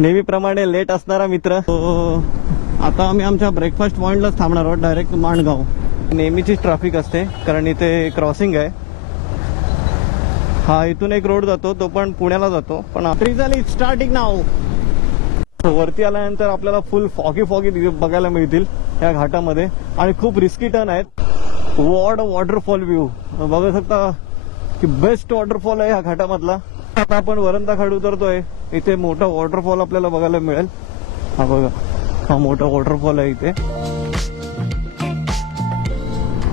नेहमीप्रमाणे लेट असणारा मित्र. आता आम्ही आमच्या ब्रेकफास्ट पॉइंटलाच थांबणार आहोत, डायरेक्ट माणगाव. नेहमीचीच ट्रॅफिक असते कारण इथे क्रॉसिंग आहे. हा इथून एक रोड जातो, तो पण पुण्याला जातो. पण झाली स्टार्टिंग नाव. वरती आल्यानंतर आपल्याला फुल फॉगी बघायला मिळतील या घाटामध्ये आणि खूप रिस्की टर्न आहेत. वॉटरफॉल व्ह्यू बघू शकता की बेस्ट वॉटरफॉल आहे ह्या घाटामधला. आता आपण वरंदा घाट उतरतोय. इथे मोठा वॉटरफॉल आपल्याला बघायला मिळेल. हा बघा, हा मोठा वॉटरफॉल आहे इथे.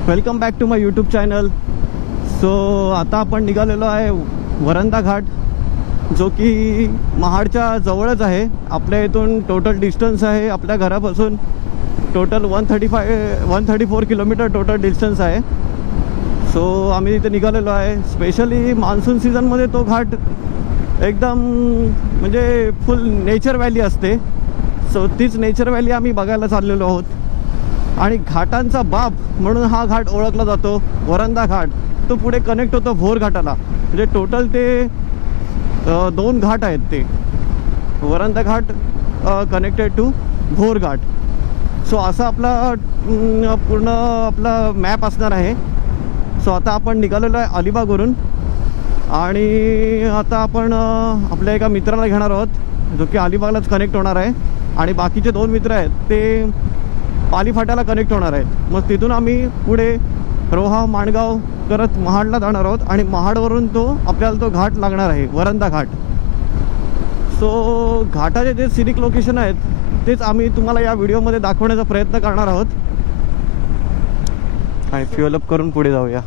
Welcome back to my YouTube channel. So आता आपण निघालेलो आहे वरंदा घाट, जो की महाडच्या जवळच आहे. आपल्या इथून टोटल डिस्टन्स आहे आपल्या घरापासून टोटल 134 किलोमीटर टोटल डिस्टन्स आहे. सो आम्ही इथे निघालेलो आहे. स्पेशली मान्सून सीझनमध्ये तो घाट एकदम म्हणजे फुल नेचर व्हॅली असते. सो तीच नेचर व्हॅली आम्ही बघायला चाललेलो आहोत. आणि घाटांचा बाप म्हणून हा घाट ओळखला जातो वरंदा घाट. तो पुढे कनेक्ट होतो भोर घाटाला. म्हणजे टोटल ते 2 घाट आहेत. ते Varandha Ghat connected to Bhor Ghat. So असा आपला पूर्ण आपला मॅप असणार आहे. सो आता आपण निघालेलो आहे अलिबागवरून आणि आता आपण आपल्या एका मित्राला घेणार आहोत, जो की अलिबागलाच कनेक्ट होणार आहे. आणि बाकीचे 2 मित्र आहेत ते पाली फाट्याला कनेक्ट होणार आहेत. मग तिथून आम्ही पुढे रोहा माणगाव करत महाडला जाणार आहोत आणि महाडवरून आपल्याला तो घाट लागणार आहे, वरंदा घाट. सो घाटाचे जे सिनिक लोकेशन आहेत तेच आम्ही तुम्हाला या व्हिडिओमध्ये दाखवण्याचा प्रयत्न करणार आहोत. आणि फ्युअल अप करून पुढे जाऊया.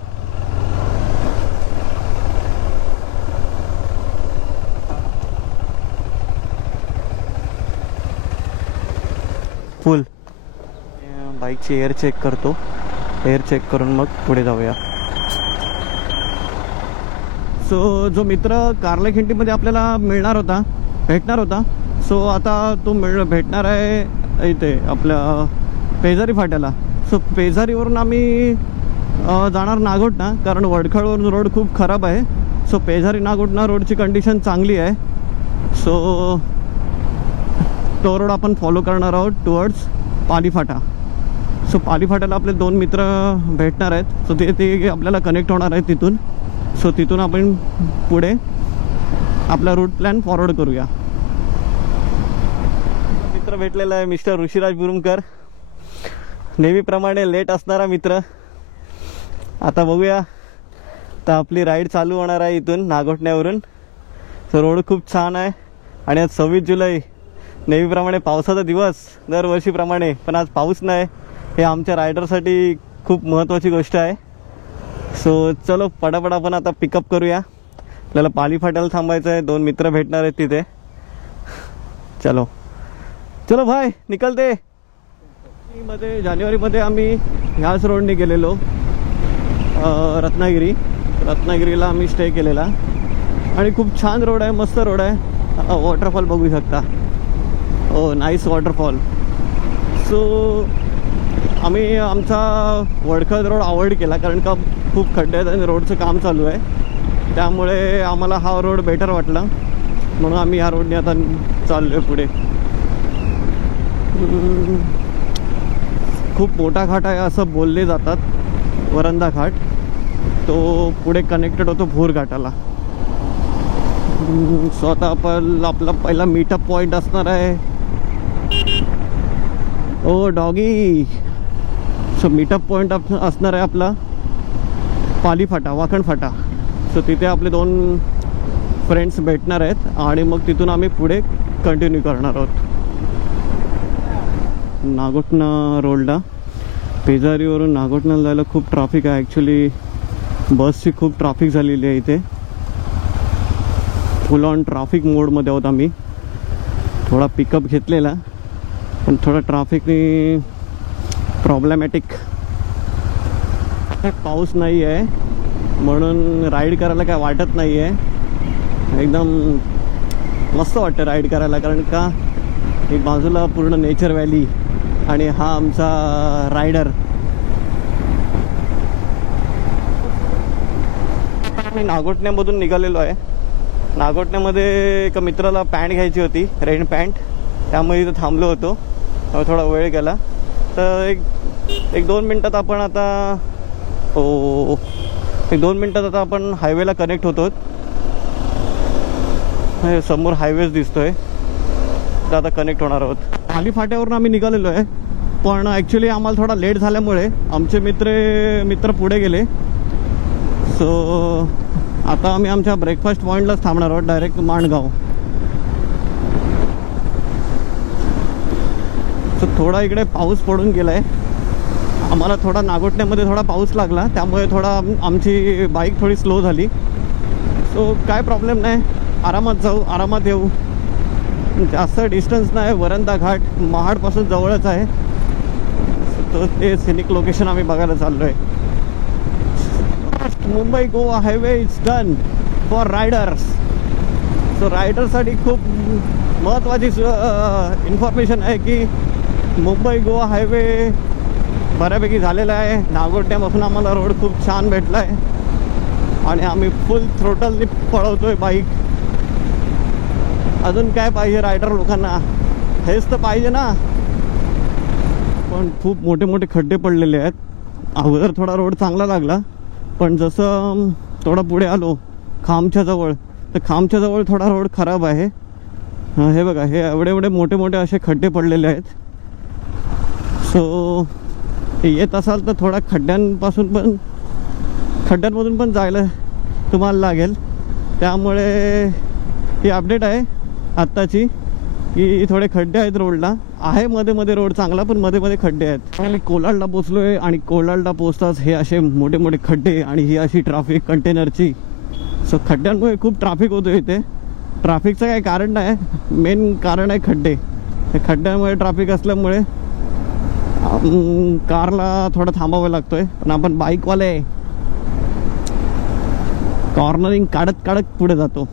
फुल बाईकची एअर चेक करतो. एअर चेक करून मग पुढे जाऊया. सो जो मित्र कारलेखिंडीमध्ये आपल्याला भेटणार होता सो आता तो भेटणार आहे इथे आपल्या पेजारी फाट्याला. सो पेजारीवरून आम्ही जाणार नागोठणा, कारण वडखळवरून रोड खूप खराब आहे. सो पेजारी नागोठणा रोडची कंडिशन चांगली आहे. सो तो रोड आपण फॉलो करणार आहोत टुवर्ड्स पाली फाटा. सो पाली फाट्याला आपले 2 मित्र भेटणार आहेत. सो ते आपल्याला कनेक्ट होणार आहेत तिथून. सो तिथून आपण पुढे आपला रूट प्लॅन फॉरवर्ड करूया. मित्र भेटलेला आहे मिस्टर ऋषिराज बुरुमकर, नेहमीप्रमाणे लेट असणारा मित्र. आता बघूया, तर आपली राईड चालू होणार आहे इथून नागोठण्यावरून. सो रोड खूप छान आहे आणि आज 26 जुलै, नेहमीप्रमाणे पावसाचा दिवस दरवर्षीप्रमाणे, पण आज पाऊस नाही. हे आमच्या रायडरसाठी खूप महत्त्वाची गोष्ट आहे. सो चलो पटापट आपण आता पिकअप करूया. आपल्याला पाली फाट्याला थांबायचं आहे. 2 मित्र भेटणार आहेत तिथे. चलो चलो भाई निकलते. जानेवारीमध्ये आम्ही ह्याच रोडने गेलेलो रत्नागिरीला आम्ही स्टे केलेला आणि खूप छान रोड आहे, मस्त रोड आहे. वॉटरफॉल बघू शकता. ओ नाईस वॉटरफॉल. सो आम्ही आमचा वडखळ रोड अवॉइड केला कारण का खूप खड्डे आहेत आणि रोडचं काम चालू आहे. त्यामुळे आम्हाला हा रोड बेटर वाटला, म्हणून आम्ही ह्या रोडने आता चाललो आहे पुढे. खूप मोठा घाट आहे असं बोलले जातात वरंदा घाट. तो पुढे कनेक्टेड होतो भोर घाटाला. सो आता आपण आपला पहिला मीटअप पॉईंट असणार आहे. ओ डॉगी. सो मीटअप पॉईंट असणार आहे आपला पाली फाटा, वाकण फाटा. सो तिथे आपले 2 फ्रेंड्स भेटणार आहेत आणि मग तिथून आम्ही पुढे कंटिन्यू करणार आहोत नागोठणा रोडला. पेजारीवरून नागोठण्याला जायला खूप ट्रॅफिक आहे. ॲक्च्युली बसची खूप ट्रॅफिक झालेली आहे इथे. फुल ऑन ट्रॅफिक मोडमध्ये आहोत आम्ही. थोडा पिकअप घेतलेला पण थोडा ट्रॅफिकने प्रॉब्लेमॅटिक. पाऊस नाही आहे म्हणून राईड करायला काय वाटत नाही आहे. एकदम मस्त वाटतं राईड करायला, कारण का एक बाजूला पूर्ण नेचर व्हॅली आणि हा आमचा रायडर. आम्ही नागोठण्यामधून निघालेलो आहे नागोठण्यामध्ये एका मित्राला पॅन्ट घ्यायची होती, रेन पॅन्ट, त्यामुळे इथं थांबलो होतो. थोडा वेळ गेला तर एक 2 मिनटात आपण आता एक 2 मिनटात आता आपण हायवेला कनेक्ट होतो. समोर हायवेच दिसतोय, तर आता कनेक्ट होणार आहोत. खाली फाट्यावरून आम्ही निघालेलो आहे, पण ॲक्च्युली आम्हाला थोडा लेट झाल्यामुळे आमचे मित्र पुढे गेले. सो आता आम्ही आमच्या ब्रेकफास्ट पॉईंटलाच थांबणार आहोत, डायरेक्ट माणगाव. सो थोडा इकडे पाऊस पडून गेला आहे. आम्हाला थोडा नागोठण्यामध्ये थोडा पाऊस लागला, त्यामुळे थोडा आमची बाईक थोडी स्लो झाली. सो काय प्रॉब्लेम नाही, आरामात जाऊ, आरामात येऊ. जास्त डिस्टन्स नाही, वरंदा घाट महाडपासून जवळच आहे. तर ते सिनिक लोकेशन आम्ही बघायला चाललो आहे. Mumbai Goa highway is done for riders. So रायडरसाठी खूप महत्त्वाची इन्फॉर्मेशन आहे की मुंबई गोवा हायवे बऱ्यापैकी झालेला आहे. नागोठण्यापासून आम्हाला रोड खूप छान भेटला आहे आणि आम्ही फुल थ्रोटलनी पळवतोय बाईक. अजून काय पाहिजे रायडर लोकांना, हेच तर पाहिजे ना. पण खूप मोठे मोठे खड्डे पडलेले आहेत. अगोदर थोडा रोड चांगला लागला, पण जसं थोडा पुढे आलो खामच्या जवळ, तर खामच्या जवळ थोडा रोड खराब आहे. हे बघा, हे एवढे मोठे मोठे असे खड्डे पडलेले आहेत. सो येत असाल तर थोडा खड्ड्यांमधून पण जायला तुम्हाला लागेल. त्यामुळे ही अपडेट आहे आत्ताची की थोडे खड्डे आहेत रोडला. आहे मध्ये रोड चांगला, पण मध्ये खड्डे आहेत. आणि कोलाडला पोचलो आहे आणि कोलाडला पोचताच हे असे मोठे मोठे खड्डे आणि ही अशी ट्रॅफिक कंटेनरची. सो खड्ड्यांमुळे खूप ट्रॅफिक होतो इथे. ट्रॅफिकचं काही कारण नाही, मेन कारण आहे खड्डे. खड्ड्यामुळे ट्रॅफिक असल्यामुळे कारला थोडं थांबावं लागतोय. पण आपण बाईकवाले कॉर्नरिंग काढत पुढे जातो.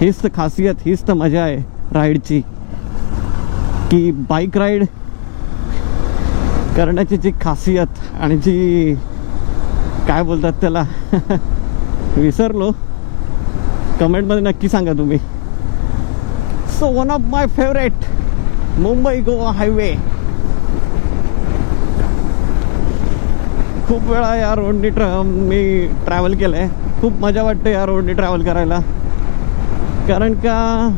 हीच तर खासियत, हीच तर मजा आहे राईडची, की बाईक राईड करण्याची जी खासियत आणि जी काय बोलतात त्याला विसरलो, कमेंटमध्ये नक्की सांगा तुम्ही. So one of my favourite Mumbai Goa highway. खूप वेळा या रोडनी मी ट्रॅव्हल केलं आहे. खूप मजा वाटते या रोडनी ट्रॅव्हल करायला, कारण का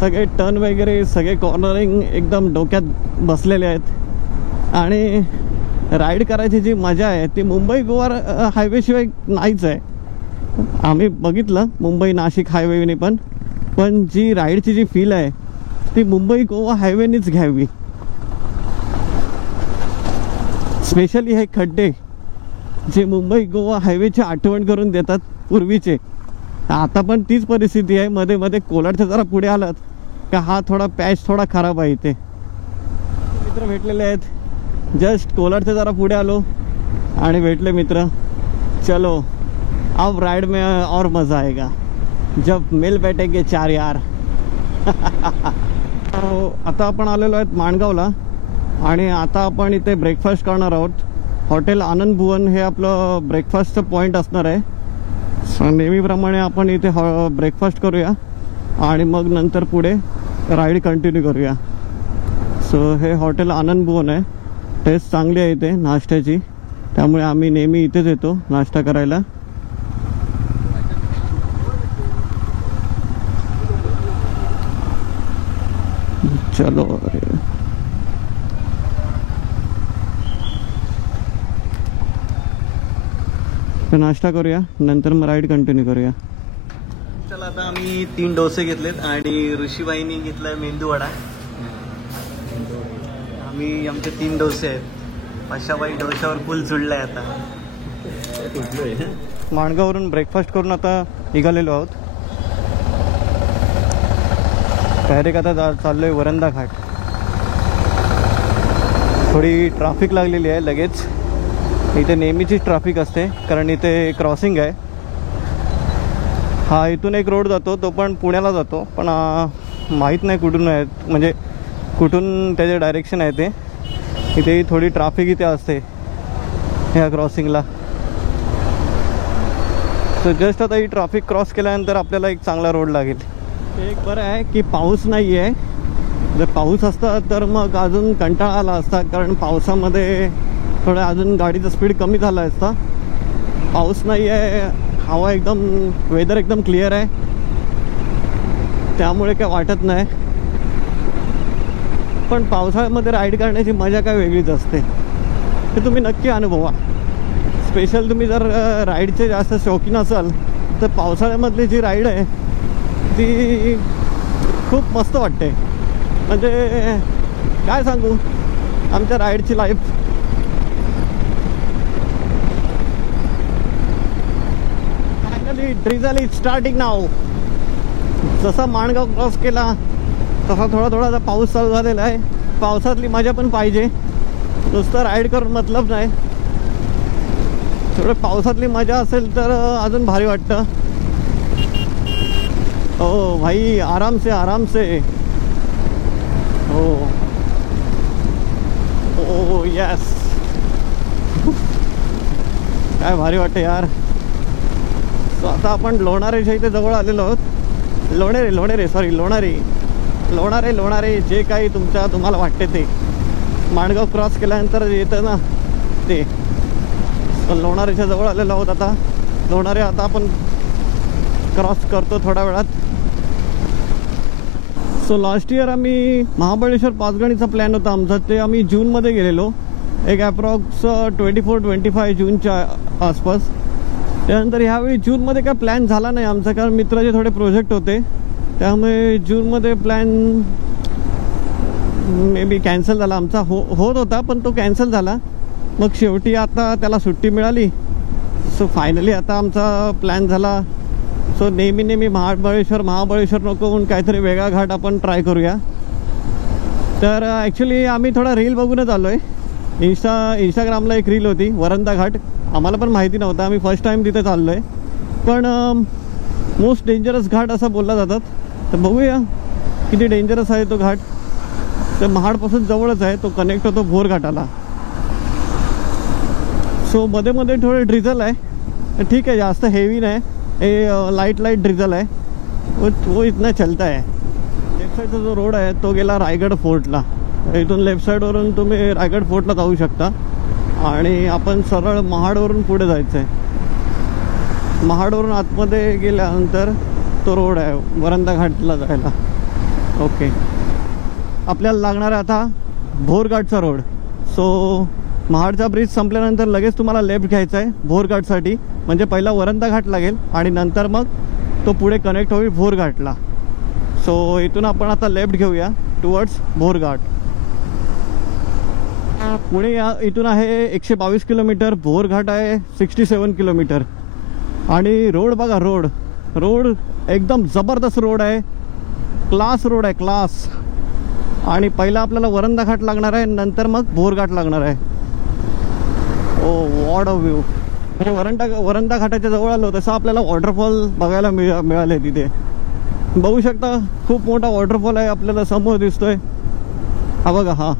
सगळे टर्न वगैरे सगळे कॉर्नरिंग एकदम डोक्यात बसलेले आहेत. आणि राईड करायची जी मजा आहे ती मुंबई गोवा हायवेशिवाय नाहीच आहे. आम्ही बघितलं मुंबई नाशिक हायवेने, पण जी राईडची जी फील आहे ती मुंबई गोवा हायवेनीच घ्यावी. स्पेशली हे खड्डे जे मुंबई गोवा हायवेची आठवण करून देतात पूर्वीचे. आता पण तीच परिस्थिती आहे. मध्ये कोलाडच्या जरा पुढे आलात का हा थोडा पॅच थोडा खराब आहे. इथे मित्र भेटलेले आहेत. जस्ट कोलाडच्या जरा पुढे आलो आणि भेटले मित्र. चलो अब राइड में और मज़ा आएगा जब मिल बैठेंगे 4 यार. आता आपण आलेलो आहेत माणगावला आणि आता आपण इथे ब्रेकफास्ट करणार आहोत. हॉटेल आनंद भुवन हे आपलं ब्रेकफास्टचं पॉईंट असणार आहे. नेहमीप्रमाणे आपण इथे ब्रेकफास्ट करूया आणि मग नंतर पुढे राईड कंटिन्यू करूया. सो हे हॉटेल आनंद भुवन आहे. टेस्ट चांगली आहे इथे नाश्त्याची, त्यामुळे आम्ही नेहमी इथेच येतो नाश्ता करायला. चलो नाश्ता करूया, नंतर मग राईड कंटिन्यू करूया. चला आता आम्ही 3 डोसे घेतलेत आणि ऋषीबाईंनी घेतलाय मेंदू वडा. आम्ही आमचे 3 डोसे आहेत. आशाबाई डोश्यावर फुल चुडलाय. आता माणगावरून ब्रेकफास्ट करून आता निघालेलो आहोत. डायरेक्ट आता चाललोय वरंदा घाट. थोडी ट्रॅफिक लागलेली आहे लगेच. इथे नेहमीचीच ट्रॅफिक असते कारण इथे क्रॉसिंग आहे. हा इथून एक रोड जातो, तो पण पुण्याला जातो, पण माहीत नाही कुठून आहे, म्हणजे कुठून त्याचे डायरेक्शन आहे ते. इथे थोडी ट्रॅफिक इथे असते ह्या क्रॉसिंगला. सो जस्ट आता ही ट्रॅफिक क्रॉस केल्यानंतर आपल्याला एक चांगला रोड लागेल. एक बरं आहे की पाऊस नाही आहे. जर पाऊस असता तर मग अजून कंटाळा आला असता, कारण पावसामध्ये थोडं अजून गाडीचा स्पीड कमी झाला असता. पाऊस नाही आहे, हवा एकदम, वेदर एकदम क्लिअर आहे, त्यामुळे काय वाटत नाही. पण पावसाळ्यामध्ये राईड करण्याची मजा काय वेगळीच असते, ते तुम्ही नक्की अनुभवा. स्पेशल तुम्ही जर राईडचे जास्त शौकीन असाल तर पावसाळ्यामधली जी राईड आहे ती खूप मस्त वाटते. म्हणजे काय सांगू आमच्या राईडची life. Finally drizzle is starting now. जसा माणगाव क्रॉस केला तसा थोडा थोडा पाऊस चालू झालेला आहे. पावसातली मजा पण पाहिजे, नुसतं राईड करून मतलब नाही. थोडं पावसातली मजा असेल तर अजून भारी वाटतं. ओ भाई आराम से आराम से. हो ओ यस, काय भारी वाटतं यार. सो आता आपण लोणारेच्या इथे जवळ आलेलो आहोत. लोणारे जे काही तुम्हाला वाटते ते माणगाव क्रॉस केल्यानंतर येतं ना ते. लोणारेच्या जवळ आलेलो आहोत आता. लोणारे आता आपण क्रॉस करतो थोड्या वेळात. सो लास्ट इयर आम्ही महाबळेश्वर पाचगणीचा प्लॅन होता आमचा, ते आम्ही जूनमध्ये गेलेलो, एक अप्रॉक्स 24-25 जूनच्या आसपास. त्यानंतर ह्यावेळी जूनमध्ये काय प्लॅन झाला नाही आमचा, कारण मित्राचे थोडे प्रोजेक्ट होते, त्यामुळे जूनमध्ये प्लॅन मे बी कॅन्सल झाला आमचा. होत होता पण तो कॅन्सल झाला. मग शेवटी आता त्याला सुट्टी मिळाली. सो फायनली आता आमचा प्लॅन झाला. सो नेहमी महाबळेश्वर नको म्हणून काहीतरी वेगळा घाट आपण ट्राय करूया. तर ॲक्च्युली आम्ही थोडा रील बघूनच आलो आहे. इंस्टाग्रामला एक रील होती वरंदा घाट. आम्हाला पण माहिती नव्हतं, आम्ही फर्स्ट टाईम तिथे चाललो आहे. पण मोस्ट डेंजरस घाट असं बोलला जातात. तर बघूया किती डेंजरस आहे तो घाट. तर महाडपासून जवळच आहे, तो कनेक्ट होतो भोर घाटाला. सो मध्ये थोडं ड्रिझल आहे, ठीक आहे, जास्त हेवी नाही, हे लाइट ड्रिझल आहे, वो इतना चलता है. लेफ्ट साईडचा जो रोड आहे तो गेला रायगड फोर्टला. इथून लेफ्ट साईडवरून तुम्ही रायगड फोर्टला जाऊ शकता आणि आपण सरळ महाडवरून पुढे जायचं आहे. महाडवरून आतमध्ये गेल्यानंतर तो रोड आहे वरंदा घाटला जायला. ओके, आपल्याला लागणार आहे आता भोरघाटचा रोड. सो महाडचा ब्रिज संपल्यानंतर लगेच तुम्हाला लेफ्ट घ्यायचा आहे भोरघाटसाठी. म्हणजे पहिला वरंदा घाट लागेल आणि नंतर मग तो पुढे कनेक्ट होईल भोरघाटला. सो इथून आपण आता लेफ्ट घेऊया टुवर्ड्स भोरघाट. पुणे इथून आहे 122 किलोमीटर, भोरघाट आहे 67 किलोमीटर. आणि रोड बघा, रोड एकदम जबरदस्त रोड आहे, क्लास रोड आहे, क्लास. आणि पहिला आपल्याला वरंदा घाट लागणार आहे, नंतर मग भोरघाट लागणार आहे. ओ वॉट अ व्ह्यू. वरंदा घाटाच्या जवळ आलो तसं आपल्याला वॉटरफॉल बघायला मिळाले तिथे. बघू शकता खूप मोठा वॉटरफॉल आहे आपल्याला समोर दिसतोय. हा बघा, हा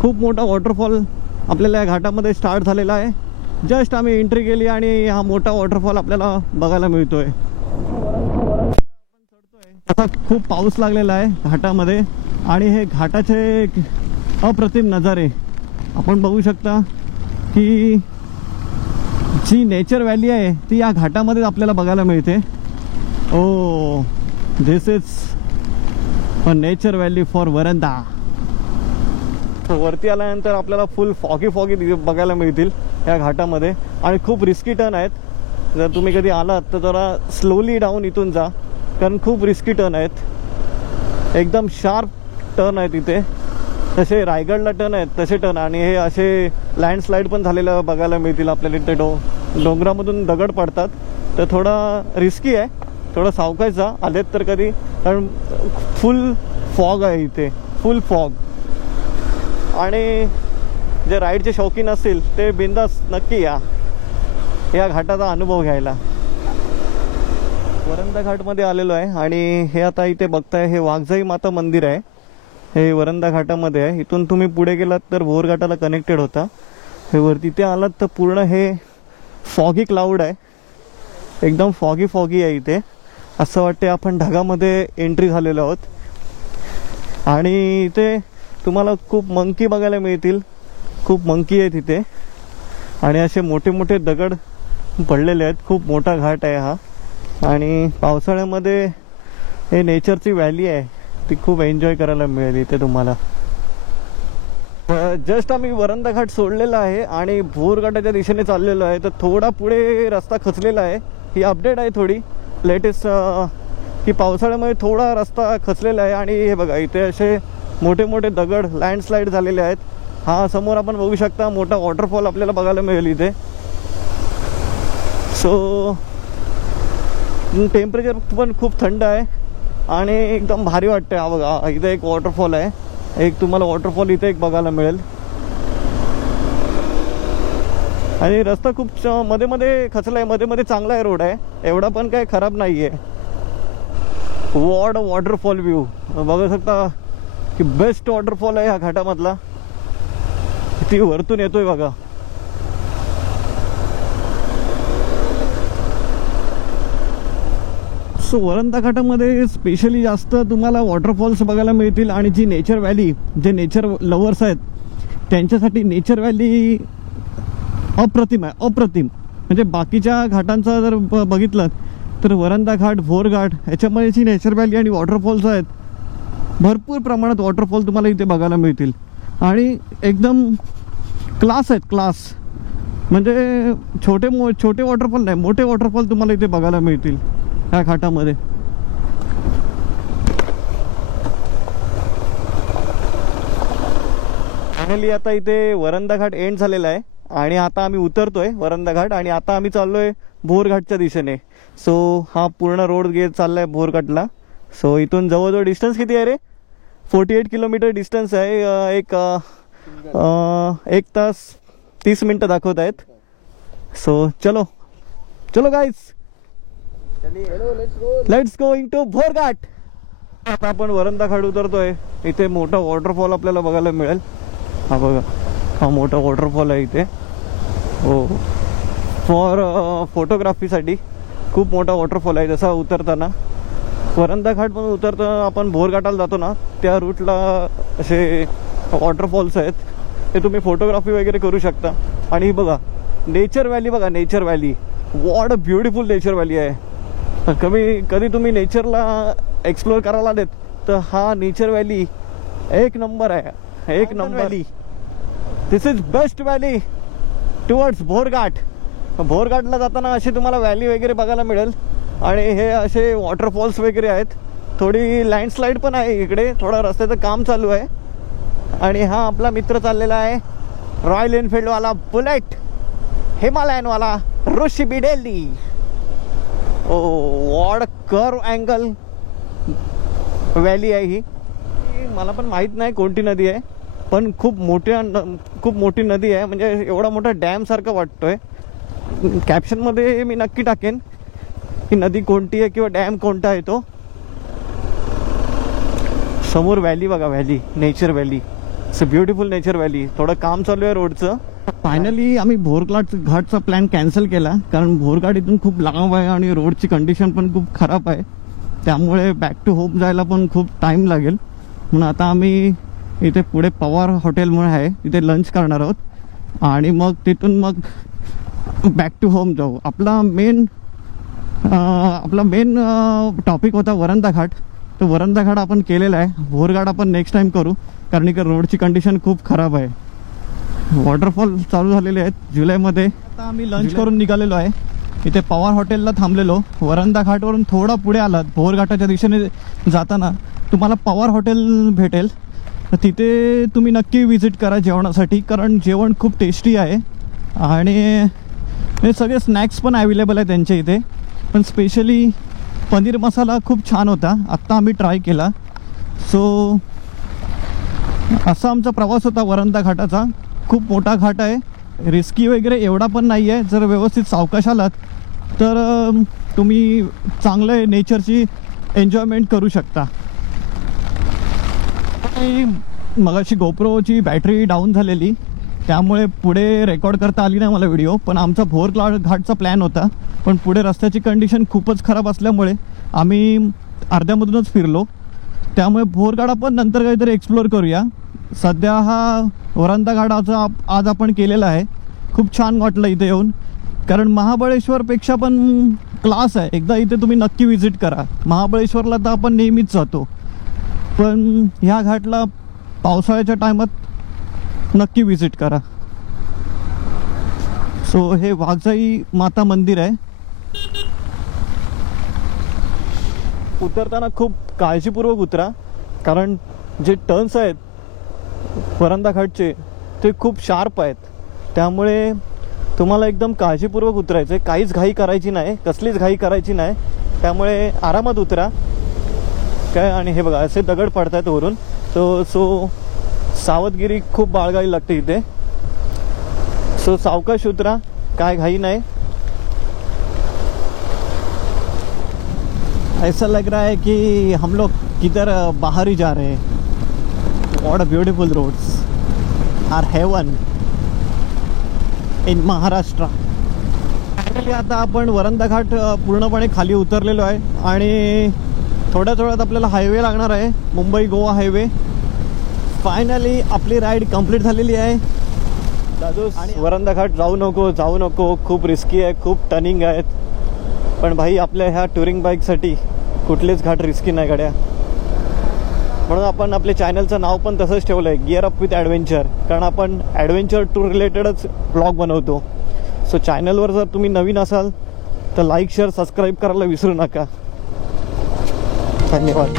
खूप मोठा वॉटरफॉल आपल्याला या घाटामध्ये स्टार्ट झालेला आहे. जस्ट आम्ही एंट्री केली आणि हा मोठा वॉटरफॉल आपल्याला बघायला मिळतोय. आता खूप पाऊस लागलेला आहे घाटामध्ये आणि हे घाटाचे अप्रतिम नजारे आपण बघू शकता की जी नेचर व्हॅली आहे ती या घाटामध्ये आपल्याला बघायला मिळते. Oh this is a nature valley for Varandha. वरती आल्यानंतर आपल्याला फुल फॉगी बघायला मिळतील या घाटामध्ये आणि खूप रिस्की टर्न आहेत. जर तुम्ही कधी आलात तर जरा स्लोली डाऊन इथून जा, कारण खूप रिस्की टर्न आहेत, एकदम शार्प टर्न आहेत इथे. तसे रायगडला टर्न आहेत तसे टर्न, आणि हे असे लँडस्लाईड पण झालेलं बघायला मिळतील आपल्याला. इथे डोंगरामधून दगड पडतात, तर थोडा रिस्की आहे, थोडं सावकाश जा आलेत तर कधी, कारण फुल फॉग आहे इथे, फुल फॉग. आणि जे राईडचे शौकीन असतील ते बिंदास नक्की या घाटाचा अनुभव घ्यायला. वरंदा घाटमध्ये आलेलो आहे आणि हे आता इथे बघताय हे वाघजाई माता मंदिर आहे. हे वरंदा घाटामध्ये आहे. इथून तुम्ही पुढे गेलात तर भोर घाटाला कनेक्टेड होता. हे वरती ते आलात तर पूर्ण हे फॉगी क्लाउड आहे, एकदम फॉगी फॉगी आहे इथे. असं वाटते आपण ढगामध्ये एंट्री झालेलो आहोत. आणि इथे तुम्हाला खूप मंकी बघायला मिळतील. खूप मंकी आहेत इथे आणि असे मोठे मोठे दगड पडलेले आहेत. खूप मोठा घाट आहे हा. आणि पावसाळ्यामध्ये हे नेचरची व्हॅली आहे ती खूप एन्जॉय करायला मिळेल इथे तुम्हाला. जस्ट आम्ही वरंदा घाट सोडलेला आहे आणि भोरघाटाच्या दिशेने चाललेलो आहे. तर थोडा पुढे रस्ता खचलेला आहे. ही अपडेट आहे थोडी लेटेस्ट की पावसाळ्यामध्ये थोडा रस्ता खचलेला आहे. आणि हे बघा इथे असे मोठे मोठे दगड लँडस्लाईड झालेले आहेत. हा समोर आपण बघू शकता मोठा वॉटरफॉल आपल्याला बघायला मिळेल इथे. सो टेम्परेचर पण खूप थंड आहे आणि एकदम भारी वाटतं. हा बघा इथे एक वॉटरफॉल आहे. एक तुम्हाला वॉटरफॉल इथे एक बघायला मिळेल. आणि रस्ता खूप मध्ये मध्ये खचला आहे. मध्ये मध्ये चांगला आहे रोड आहे. एवढा पण काही खराब नाही आहे. वॉटरफॉल व्ह्यू बघू शकता की बेस्ट वॉटरफॉल आहे ह्या घाटामधला. किती वरतून येतोय बघा. सो वरंदा घाटामध्ये स्पेशली जास्त तुम्हाला वॉटरफॉल्स बघायला मिळतील. आणि जी नेचर व्हॅली जे नेचर लवर्स आहेत त्यांच्यासाठी नेचर व्हॅली अप्रतिम आहे. अप्रतिम म्हणजे बाकीच्या घाटांचा जर बघितलं तर वरंदा घाट भोर घाट ह्याच्यामध्ये जी नेचर व्हॅली आणि वॉटरफॉल्स आहेत भरपूर प्रमाणात वॉटरफॉल तुम्हाला इथे बघायला मिळतील. आणि एकदम क्लास आहेत. क्लास म्हणजे छोटे वॉटरफॉल नाही मोठे वॉटरफॉल तुम्हाला इथे बघायला मिळतील ह्या घाटामध्ये. फायनली आता इथे वरंदा घाट एंड झालेला आहे आणि आता आम्ही उतरतोय वरंदा घाट आणि आता आम्ही चाललोय भोरघाटच्या दिशेने. सो हा पूर्ण रोड घेत चाललाय भोरघाटला. सो इथून जवळजवळ डिस्टन्स किती आहे रे? 48 किलोमीटर डिस्टन्स आहे. एक तास 30 मिनिटं दाखवत आहेत. सो चलो चलो guys let's going to Bhorghat. आता आपण वरंदा घाट उतरतोय. इथे मोठा वॉटरफॉल आपल्याला बघायला मिळेल. हा बघा हा मोठा वॉटरफॉल आहे इथे. हो फॉर फोटोग्राफीसाठी खूप मोठा वॉटरफॉल आहे. जसा उतरताना वरंदा घाट पण उतरताना आपण भोरघाटाला जातो ना त्या रूटला असे वॉटरफॉल्स आहेत. ते तुम्ही फोटोग्राफी वगैरे करू शकता. आणि बघा नेचर व्हॅली बघा. Nature valley what a beautiful nature valley आहे. कधी तुम्ही नेचरला एक्सप्लोअर करायला देत तर हा नेचर व्हॅली एक नंबर आहे. एक number valley. This is best valley towards Bhorghat. भोरघाटला जाताना अशी तुम्हाला व्हॅली वगैरे बघायला मिळेल. आणि हे असे वॉटरफॉल्स वगैरे आहेत. थोडी लँडस्लाईड पण आहे इकडे. थोडा रस्त्याचं काम चालू आहे. आणि हा आपला मित्र चाललेला आहे रॉयल एनफिल्डवाला बुलेट हिमालयनवाला Rishi Bideli. Oh what curve angle valley आहे ही. मला पण माहीत नाही कोणती नदी आहे पण खूप मोठी नदी आहे. म्हणजे एवढा मोठा डॅम सारखं वाटतोय. कॅप्शनमध्ये मी नक्की टाकेन की नदी कोणती आहे किंवा डॅम कोणता आहे तो. समोर व्हॅली बघा. Valley nature valley. It's a beautiful nature valley. थोडं काम चालू आहे रोडचं. फायनली आम्ही भोरघाट घाटचा प्लॅन कॅन्सल केला कारण भोरघाट इथून खूप लांब आहे आणि रोडची कंडिशन पण खूप खराब आहे. त्यामुळे बॅक टू होम जायला पण खूप टाईम लागेल. म्हणून आता आम्ही इथे पुढे पवार हॉटेल म्हणून आहे तिथे लंच करणार आहोत आणि मग तिथून मग बॅक टू होम जाऊ. आपला मेन टॉपिक होता वरंदा घाट. तो वरंदा घाट आपण केलेला आहे. भोरघाट आपण नेक्स्ट टाइम करू कारण की रोडची कंडिशन खूप खराब आहे. वॉटरफॉल चालू झालेले आहेत जुलैमध्ये. आता आम्ही लंच करून निघालेलो आहे. इथे पवार हॉटेलला थांबलेलो. वरंदा घाटवरून थोडा पुढे आलात भोरघाटाच्या दिशेने जाताना तुम्हाला पवार हॉटेल भेटेल. तर तिथे तुम्ही नक्की विजिट करा जेवणासाठी कारण जेवण खूप टेस्टी आहे. आणि हे सगळे स्नॅक्स पण अवेलेबल आहे त्यांच्या इथे. पण स्पेशली पनीर मसाला खूप छान होता. आत्ता आम्ही ट्राय केला. सो असा आमचा प्रवास होता वरंदा घाटाचा. खूप मोठा घाट आहे. रिस्की वगैरे एवढा पण नाही आहे. जर व्यवस्थित सावकाश आलात तर तुम्ही चांगलं नेचरची एन्जॉयमेंट करू शकता. मगाशी गोप्रोची बॅटरी डाऊन झालेली त्यामुळे पुढे रेकॉर्ड करता आली नाही मला व्हिडिओ. पण आमचा भोरघाटचा प्लॅन होता पण पुढे रस्त्याची कंडिशन खूपच खराब असल्यामुळे आम्ही अर्ध्यामधूनच फिरलो. त्यामुळे बोरगाडा पण नंतर काहीतरी एक्सप्लोअर करूया. सध्या हा वरंधा घाटाचा आज आपण केलेला आहे. खूप छान वाटलं इथे येऊन, कारण महाबळेश्वरपेक्षा पण क्लास आहे. एकदा इथे तुम्ही नक्की विजिट करा. महाबळेश्वरला तर आपण नेहमीच जातो, पण ह्या घाटला पावसाळ्याच्या टायमात नक्की विजिट करा. सो हे वाघजाई माता मंदिर आहे. उतरताना खूप काळजीपूर्वक उतरा, कारण जे टर्न्स आहेत वरंधा घाटचे ते खूप शार्प आहेत. त्यामुळे तुम्हाला एकदम काळजीपूर्वक उतरायचं आहे. काहीच घाई करायची नाही, कसलीच घाई करायची नाही. त्यामुळे आरामात उतरा काय. आणि हे बघा असे दगड पडत आहेत वरून, सो सावधगिरी खूप बाळगावी लागते इथे. सो सावकाश उतरा, काय घाई नाही. ऐसा लग रहा है कि हम लोग किधर बाहर ही जा रहे हैं. What a beautiful roads are heaven in Maharashtra. Finally आता आपण वरंधा घाट पूर्णपणे खाली उतरलेलो आहे आणि थोड्याच वेळात आपल्याला हायवे लागणार आहे, मुंबई गोवा हायवे. फायनली आपली राईड कंप्लीट झालेली आहे. दादू वरंधा घाट जाऊ नको, खूप रिस्की आहे, खूप टर्निंग आहेत. पण भाई आपल्या ह्या टुरिंग बाईकसाठी कुठलेच घाट रिस्की नाही गाड्या. म्हणून आपण आपल्या चॅनलचं नाव पण तसंच ठेवलं आहे, गिअर अप विथ ॲडव्हेंचर. कारण आपण ॲडव्हेंचर टूर रिलेटेडच ब्लॉग बनवतो. सो चॅनलवर जर तुम्ही नवीन असाल तर लाईक शेअर सबस्क्राईब करायला विसरू नका. धन्यवाद.